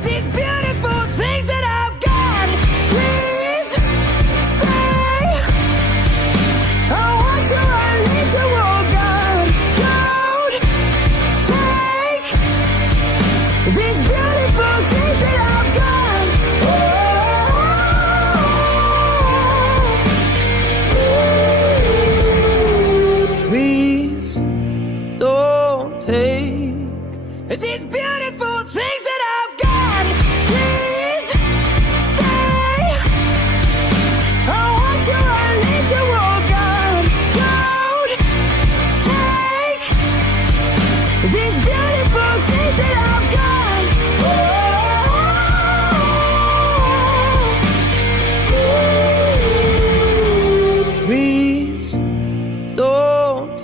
these beautiful things that I've got. Please stay. I want you, I need to walk out. Don't take these beautiful things that I've got. Oh, please don't take these beautiful things.